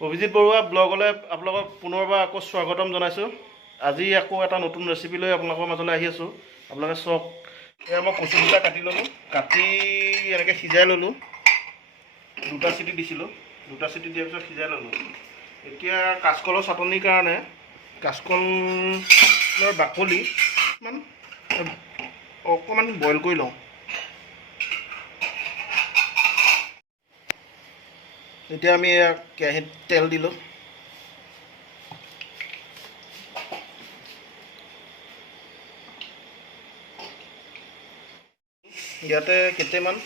অভিজিত বৰুৱা ব্লগলৈ আপোনালোকক পুনৰবাৰ আকৌ স্বাগতম জনাইছোঁ। আজি আকৌ এটা নতুন ৰেচিপি লৈ আপোনালোকৰ মাজলৈ আহি আছোঁ। আপোনালোকে চাওক, এয়া মই কচু দুটা কাটি ল'লোঁ, কাটি এনেকৈ সিজাই ল'লোঁ। দুটা চিটি দিছিলোঁ, দুটা চিটি দিয়াৰ পিছত সিজাই ল'লোঁ। এতিয়া কাচকলৰ চাটনিৰ কাৰণে কাচকলৰ বাকলি অকণমান বইল কৰি লওঁ। এতিয়া আমি কেৰাহীত তেল দিলোঁ। ইয়াতে কেইটামান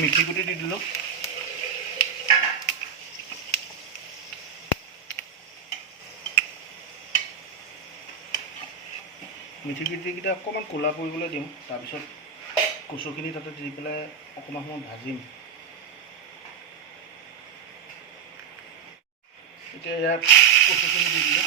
মিঠি গুটি দি দিলোঁ। মিঠি গুটিকেইটা অকণমান ক'লা পৰিবলৈ দিম। তাৰপিছত কচুখিনি তাতে দি পেলাই অকণমান সময় ভাজিম। এতিয়া ইয়াত কচুখিনি দি দিলোঁ।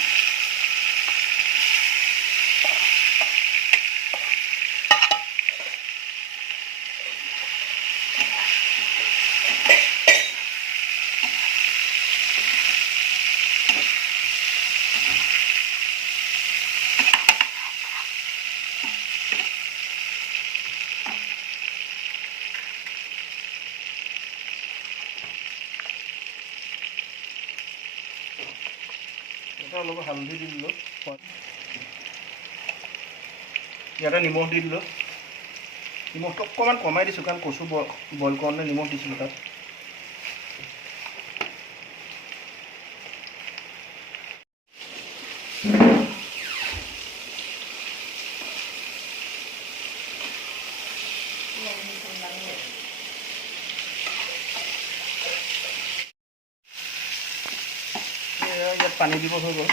অলপ হালধি দি দিলোঁ। ইয়াতে নিমখ দি দিলোঁ। নিমখটো অকণমান কমাই দিছোঁ, কাৰণ কচু বইল কৰোঁতে নিমখ দিছিলোঁ তাত। ইয়াত পানী দিব হৈ গ'ল।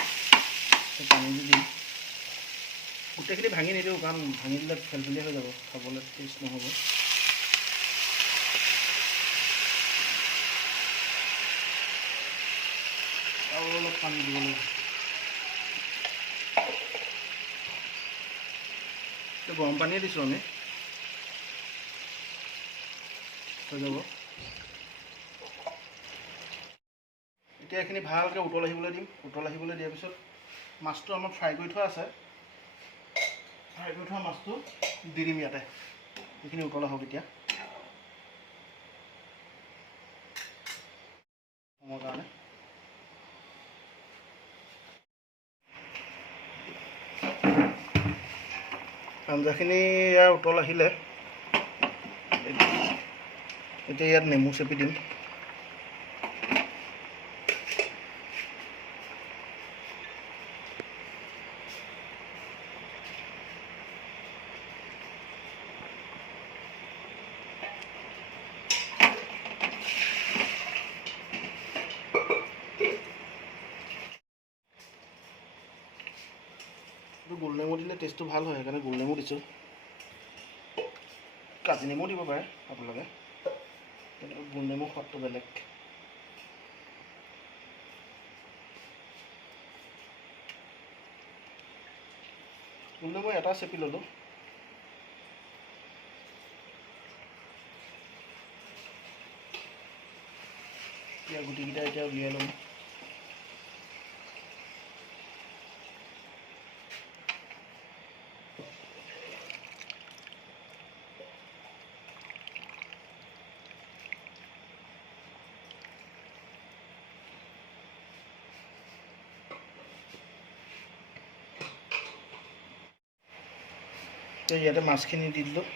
পানী দি দিম। গোটেইখিনি ভাঙি নিদিওঁ, কাৰণ ভাঙি দিলে ফেলফেলীয়া হৈ যাব, খাবলৈ টেষ্ট নহ'ব। আৰু অলপ পানী দিব লাগিব। গৰম পানীয়ে দিছোঁ আমি, হৈ যাব। এতিয়া এইখিনি ভালকৈ উতল আহিবলৈ দিম। উতল আহিবলৈ দিয়াৰ পিছত মাছটো আমাৰ ফ্ৰাই কৰি থোৱা আছে, ফ্ৰাই কৰি থোৱা মাছটো দি দিম ইয়াতে। এইখিনি উতল আহক এতিয়া সময়ৰ কাৰণে। আঞ্জাখিনি ইয়াৰ উতল আহিলে এতিয়া ইয়াত নেমু চেপি দিম। গোল নেমু দিলে টেষ্টটো ভাল হয়, সেইকাৰণে গোল নেমু দিছোঁ। কাজি নেমু দিব পাৰে আপোনালোকে, কিন্তু গোল নেমু সোৱাদটো বেলেগ। গোল নেমু এটা চেপি ল'লোঁ। এতিয়া গুটিকেইটা এতিয়া উলিয়াই ল'ম। ইয়াতে মাছখিনি দি দিলোঁ।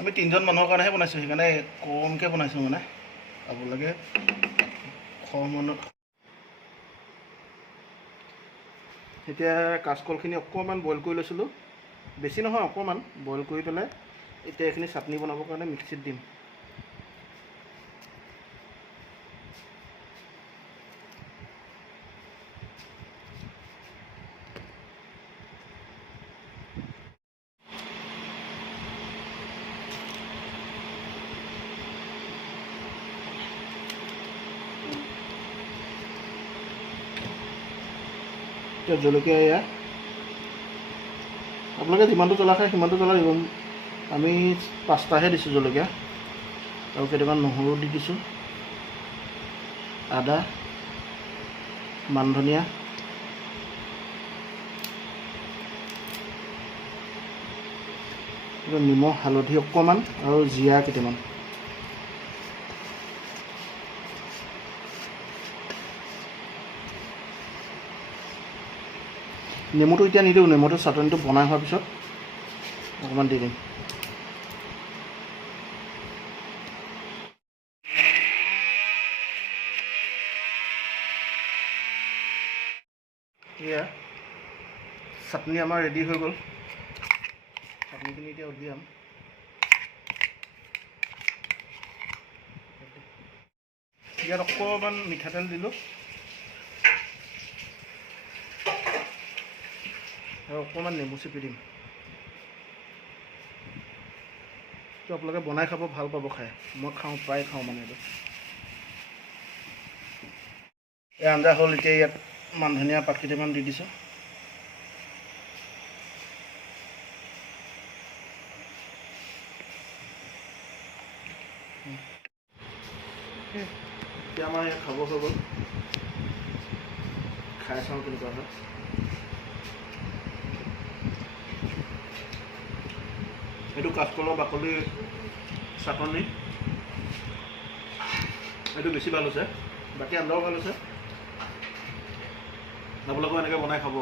আমি 3জন মানুহৰ কাৰণেহে বনাইছোঁ, সেইকাৰণে কমকৈ বনাইছোঁ। মানে আপোনালোকে মানুহ। এতিয়া কাচকলখিনি অকণমান বইল কৰি লৈছিলোঁ, বেছি নহয় অকণমান বইল কৰি পেলাই এতিয়া এইখিনি চাটনি বনাবৰ কাৰণে মিক্সিত দিম। এতিয়া জলকীয়া এয়া আপোনালোকে যিমানটো জ্বলা খায় সিমানটো জ্বলা দিব। আমি 5টাহে দিছোঁ জলকীয়া, আৰু কেইটামান নহৰু দি দিছোঁ, আদা, মান ধনিয়া, নিমখ, হালধি অকণমান আৰু জিৰা কেইটামান। নেমুটো এতিয়া নিদিওঁ, নেমুটো চাটনিটো বনাই হোৱাৰ পিছত অকণমান দি দিম। এয়া চাটনি আমাৰ ৰেডি হৈ গ'ল। চাটনিখিনি এতিয়া উলিয়াম। ইয়াত অকণমান মিঠাতেল দিলোঁ আৰু অকণমান নেমু চেপি দিম। তো আপোনালোকে বনাই খাব, ভাল পাব খাই। মই খাওঁ, প্ৰায় খাওঁ মানে এইটো। এই আঞ্জা হ'ল। এতিয়া ইয়াত মান ধনিয়া পাত কেইটামান দি দিছোঁ। এতিয়া আমাৰ ইয়াত খাব হৈ গ'ল। খাই চাওঁ কেনেকুৱা হয়। এইটো কাচকলৰ বাকলিৰ চাটনি, এইটো বেছি ভাল হৈছে। বাকী আঞ্জাও ভাল হৈছে। আপোনালোকেও এনেকৈ বনাই খাব।